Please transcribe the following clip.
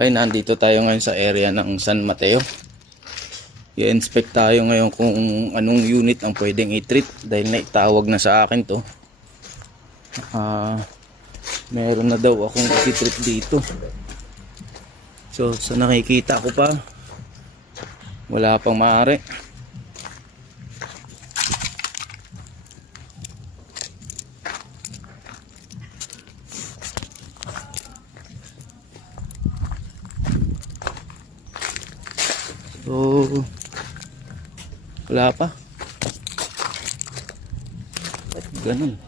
Okay, nandito tayo ngayon sa area ng San Mateo. I-inspect tayo ngayon kung anong unit ang pwedeng i-treat dahil naitawag na sa akin to. Meron na daw akong i-treat dito. So sa nakikita ko pa, wala pang maaari. So wala pa. Ganun.